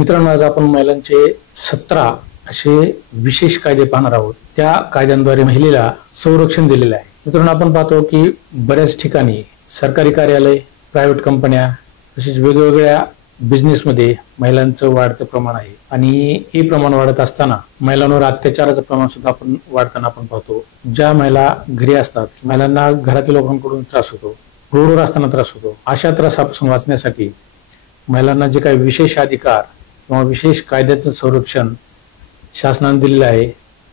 मित्रांनो, आज आपण महिलांचे 17 असे विशेष कायदे पाहणार आहोत। त्या कायद्यांद्वारे महिलेला संरक्षण दिलेले आहे। मित्रांनो, आपण पाहतो की बऱ्याच ठिकाणी सरकारी कार्यालय, प्रायव्हेट कंपन्या तसेच वेगवेगळ्या बिझनेसमध्ये महिलांचं वाढतं प्रमाण आहे आणि हे प्रमाण वाढत असताना महिलांवर अत्याचाराचं प्रमाण सुद्धा आपण वाढताना पाहतो। ज्या महिला घरी असतात, महिलांना घरातील लोकांकडून त्रास होतो, रोडवर असताना त्रास होतो। अशा त्रासापासून वाचण्यासाठी महिलांना जे काही विशेष अधिकार किंवा विशेष कायद्याचं संरक्षण शासनाने दिलेलं आहे,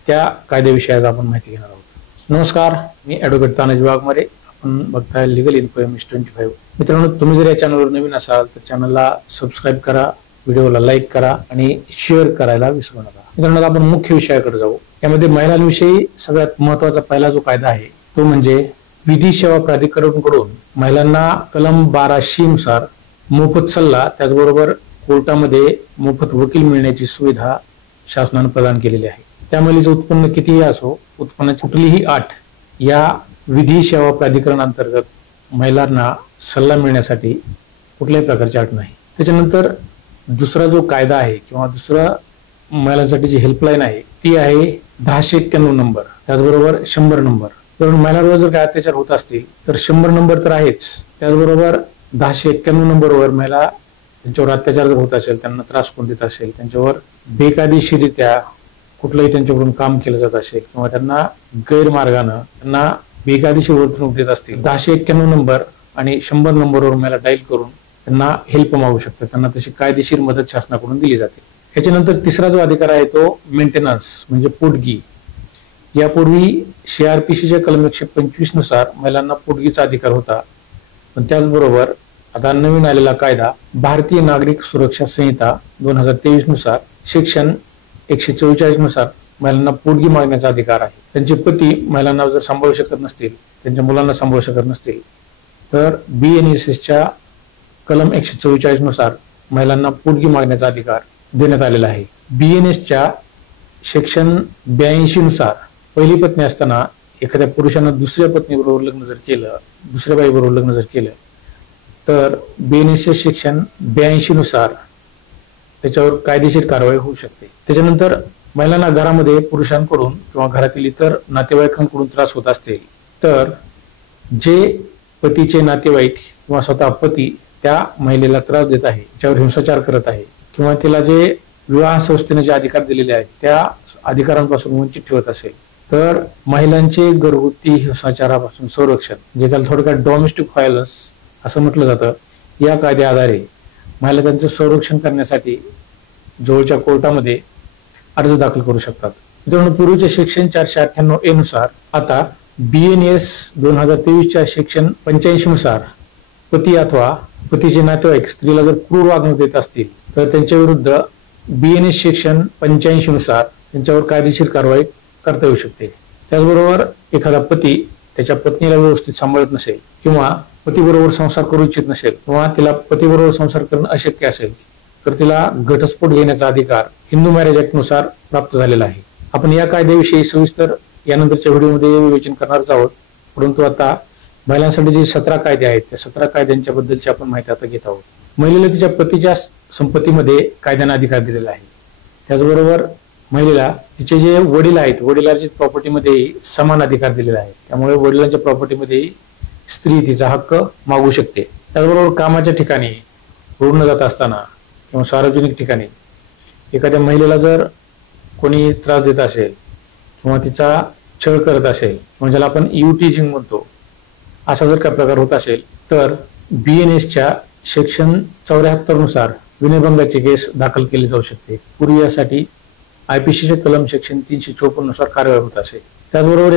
त्या कायद्याविषयी आज आपण माहिती घेणार आहोत। नमस्कार, मी ॲडव्होकेट तानाजी वाघमारे। आपण बघताय लीगल इन्फो MS25। मित्रांनो, तुम्ही जर या चॅनलवर नवीन असाल तर चॅनलला सबस्क्राईब करा, व्हिडिओला लाईक करा आणि शेअर करायला विसरू नका। मित्रांनो, आपण मुख्य विषयाकडे जाऊ। यामध्ये महिलांविषयी सगळ्यात महत्त्वाचा पहिला जो कायदा आहे तो म्हणजे विधी सेवा प्राधिकरणाकडून महिलांना कलम 12C नुसार मोफत सल्ला, त्याचबरोबर कोर्टामध्ये मोफत वकील मिळण्याची सुविधा शासनाने प्रदान केलेली आहे। त्यामुळे उत्पन्न कितीही असो, उत्पन्नाची कुठलीही अट या विधी सेवा प्राधिकरण अंतर्गत महिलांना सल्ला मिळण्यासाठी कुठल्याही प्रकारची अट नाही। त्याच्यानंतर दुसरा जो कायदा आहे किंवा दुसरा महिलांसाठी जी हेल्पलाईन आहे ती आहे 1091 नंबर, त्याचबरोबर 100 नंबर। तर महिलांवर जर काय अत्याचार होत असतील तर 100 नंबर तर आहेच, त्याचबरोबर 1091 नंबरवर महिला त्यांच्यावर अत्याचार जर होत असेल, त्यांना त्रास कोण देत असेल, त्यांच्यावर बेकायदेशीरित्या कुठलंही त्यांच्याकडून काम केलं जात असेल किंवा त्यांना गैरमार्गानं त्यांना बेकायदेशीर वर्तणूक देत असतील, 1091 नंबर आणि 100 नंबरवर महिला डायल करून त्यांना हेल्प मागू शकतात। त्यांना तशी कायदेशीर मदत शासनाकडून दिली जाते। याच्यानंतर तिसरा जो अधिकार आहे तो मेंटेनन्स म्हणजे पोटगी। यापूर्वी CRPCच्या कलम 125 नुसार महिलांना पोटगीचा अधिकार होता, पण त्याचबरोबर आता नवीन आलेला कायदा भारतीय नागरिक सुरक्षा संहिता 2023 नुसार सेक्शन 144 नुसार महिलांना पोटगी मागण्याचा अधिकार आहे। त्यांचे पती महिलांना जर सांभाळू शकत नसतील, त्यांच्या मुलांना सांभाळू शकत नसतील तर BNSSच्या कलम 144 नुसार महिलांना पोटगी मागण्याचा अधिकार देण्यात आलेला आहे। BNSच्या सेक्शन 82 नुसार पहिली पत्नी असताना एखाद्या पुरुषानं दुसऱ्या पत्नीबरोबर लग्न जर केलं, दुसऱ्या बाईबरोबर लग्न जर केलं तर BNSच्या सेक्शन 82 नुसार त्याच्यावर कायदेशीर कारवाई होऊ शकते। त्याच्यानंतर महिलांना घरामध्ये पुरुषांकडून किंवा घरातील इतर नातेवाईकांकडून त्रास होत असतील तर जे पतीचे नातेवाईक किंवा स्वतः पती त्या महिलेला त्रास देत आहे, त्याच्यावर हिंसाचार करत आहे किंवा तिला जे विवाह संस्थेने जे अधिकार दिलेले आहेत त्या अधिकारांपासून वंचित ठेवत असेल तर महिलांचे घरगुती हिंसाचारापासून संरक्षण, जे त्याला थोडक्यात डोमेस्टिक व्हायलन्स असं म्हटलं जातं, या कायद्याआधारे महिला त्यांचं संरक्षण करण्यासाठी जवळच्या कोर्टामध्ये अर्ज दाखल करू शकतात। मित्रांनो, पूर्वीच्या सेक्शन 498A नुसार आता BNS 2023च्या सेक्शन 85 नुसार पती अथवा पतीचे नातेवाईक स्त्रीला जर क्रूर वागणूक देत असतील तर त्यांच्या विरुद्ध BNS सेक्शन 85 नुसार त्यांच्यावर कायदेशीर कारवाई करता येऊ शकते। त्याचबरोबर एखादा पती त्याच्या पत्नीला व्यवस्थित सांभाळत नसेल किंवा पतीबरोबर संसार करू इच्छित नसेल किंवा तिला पतीबरोबर संसार करणं अशक्य असेल तर तिला घटस्फोट घेण्याचा अधिकार हिंदू मॅरेज ऍक्ट नुसार प्राप्त झालेला आहे। आपण या कायद्याविषयी सविस्तर यानंतरच्या व्हिडिओमध्ये विवेचन करणारच आहोत, परंतु आता महिलांसाठी जे 17 कायदे आहेत त्या 17 कायद्यांच्या बद्दलची आपण माहिती आता घेत आहोत। महिलेला तिच्या पतीच्या संपत्तीमध्ये कायद्याने अधिकार दिलेला आहे। त्याचबरोबर महिलेला तिचे जे वडील आहेत, वडिलांच्या प्रॉपर्टीमध्ये समान अधिकार दिलेला आहे। त्यामुळे वडिलांच्या प्रॉपर्टीमध्ये स्त्री तिचा हक्क मागू शकते। त्याचबरोबर कामाच्या ठिकाणी, रोडनं जात असताना किंवा सार्वजनिक ठिकाणी एखाद्या महिलेला जर कोणी त्रास देत असेल किंवा तिचा छळ करत असेल किंवा ज्याला आपण टीजिंग म्हणतो, असा जर का प्रकार होत असेल तर BNSच्या सेक्शन 74 नुसार विनयभंगाची केस दाखल केली जाऊ शकते। पूर्वी यासाठी IPCचे कलम सेक्शन 354 नुसार कारवाई होत असेल। त्याचबरोबर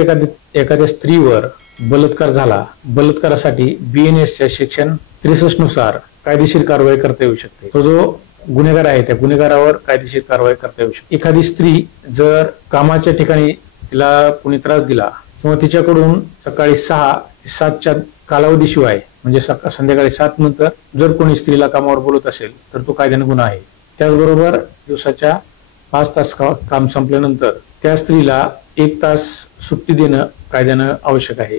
एखाद्या स्त्रीवर बलात्कार झाला, बलात्कारासाठी BNSच्या सेक्शन 63 नुसार कायदेशीर कारवाई करता येऊ शकते। तो जो गुन्हेगार आहे त्या गुन्हेगारावर कायदेशीर कारवाई करता येऊ शकते। एखादी स्त्री जर कामाच्या ठिकाणी तिला कोणी त्रास दिला किंवा तिच्याकडून सकाळी 6 ते 7च्या कालावधीशिवाय म्हणजे संध्याकाळी 7 नंतर जर कोणी स्त्रीला कामावर बोलत असेल तर तो कायद्याने गुन्हा आहे। त्याचबरोबर दिवसाच्या 5 तास काम संपल्यानंतर त्या स्त्रीला 1 तास सुट्टी देणं कायद्यानं आवश्यक आहे।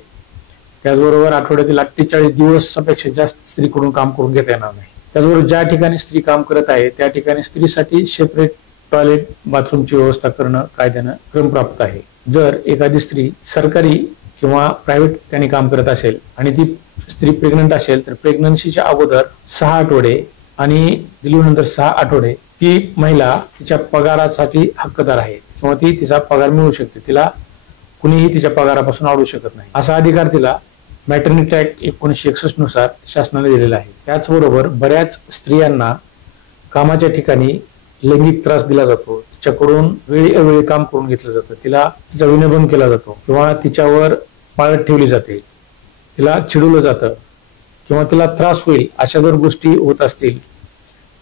त्याचबरोबर आठवड्यातील 48 दिवसापेक्षा जास्त स्त्रीकडून काम करून घेता येणार नाही। त्याचबरोबर ज्या ठिकाणी स्त्री काम करत आहे त्या ठिकाणी स्त्रीसाठी सेपरेट टॉयलेट बाथरूमची व्यवस्था करणं कायद्यानं क्रमप्राप्त आहे. जर एखादी स्त्री सरकारी किंवा प्रायव्हेट ठिकाणी काम करत असेल आणि ती स्त्री प्रेग्नंट असेल तर प्रेग्नन्सीच्या अगोदर 6 आठवडे आणि डिलिव्हरीनंतर 6 आठवडे ती महिला तिच्या पगारासाठी हक्कदार आहे किंवा ती तिचा पगार मिळू शकते. तिला कुणीही तिच्या पगारापासून अडवू शकत नाही. असा अधिकार तिला मॅटर्निटी ऍक्ट 1961 नुसार शासनाने दिलेला आहे. त्याचबरोबर बऱ्याच स्त्रियांना कामाच्या ठिकाणी लैंगिक त्रास दिला जातो. तिच्याकडून वेळी अवेळी काम करून घेतलं जातं. तिचा विनयभंग केला जातो किंवा तिच्यावर पाळत ठेवली जाते. तिला चिडवलं जातं किंवा तिला त्रास होईल अशा जर गोष्टी होत असतील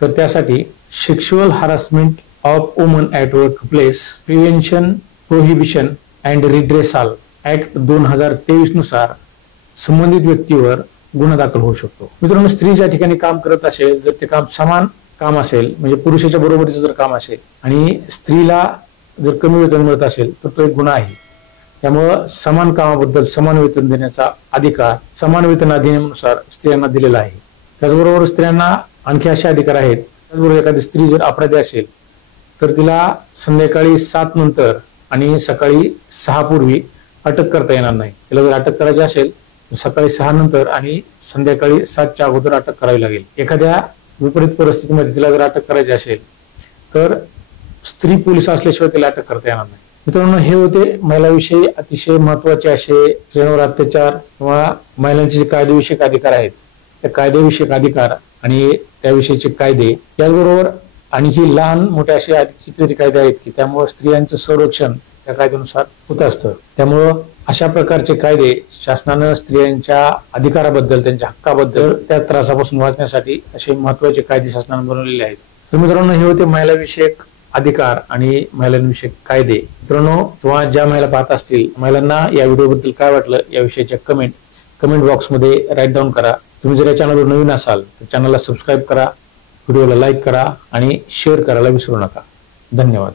तर त्यासाठी sexual harassment of woman at work place prevention prohibition and redressal act 2023 नुसार संबंधित व्यक्तीवर गुन्हा दाखल होऊ शकतो. मित्रांनो, स्त्री ज्या ठिकाणी काम करत असेल जर ते काम समान काम असेल म्हणजे पुरुषाच्या बरोबरीचं जर काम असेल आणि स्त्रीला जर कमी वेतन मिळत असेल तर तो एक गुन्हा आहे. त्यामुळं समान कामाबद्दल समान वेतन देण्याचा अधिकार समान वेतन अधिनियमानुसार स्त्रियांना दिलेला आहे. त्याचबरोबर स्त्रियांना आणखी असे अधिकार आहेत. त्याचबरोबर एखादी स्त्री जर अपराधी असेल तर तिला संध्याकाळी 7 नंतर आणि सकाळी 6 पूर्वी अटक करता येणार नाही. तिला जर अटक करायची असेल तर सकाळी 6 नंतर आणि संध्याकाळी 7च्या अगोदर अटक करावी लागेल. एखाद्या विपरीत परिस्थितीमध्ये तिला जर अटक करायची असेल तर स्त्री पोलीस असल्याशिवाय तिला अटक करता येणार नाही. मित्रांनो, हे होते महिलांविषयी अतिशय महत्वाचे असे स्त्रियांवर अत्याचार किंवा महिलांचे जे कायदेविषयक अधिकार आहेत त्या कायदेविषयक अधिकार आणि त्याविषयीचे कायदे. त्याचबरोबर आणखी लहान मोठे असे कितीतरी कायदे आहेत की त्यामुळे स्त्रियांचं संरक्षण त्या कायद्यानुसार होत असतं. त्यामुळं अशा प्रकारचे कायदे शासनानं स्त्रियांच्या अधिकाराबद्दल त्यांच्या हक्काबद्दल त्या त्रासापासून वाचण्यासाठी असे महत्वाचे कायदे शासनाने बनवलेले आहेत. तर मित्रांनो, हे होते महिलाविषयक अधिकार आणि महिलांविषयक कायदे. मित्रांनो, किंवा ज्या महिला पाहत असतील महिलांना या व्हिडिओबद्दल काय वाटलं याविषयीच्या कमेंट बॉक्समध्ये राईट डाऊन करा. तुम्ही जर या चॅनलवर नवीन असाल तर चॅनलला सबस्क्राईब करा, व्हिडिओला लाईक करा आणि शेअर करायला विसरू नका. धन्यवाद.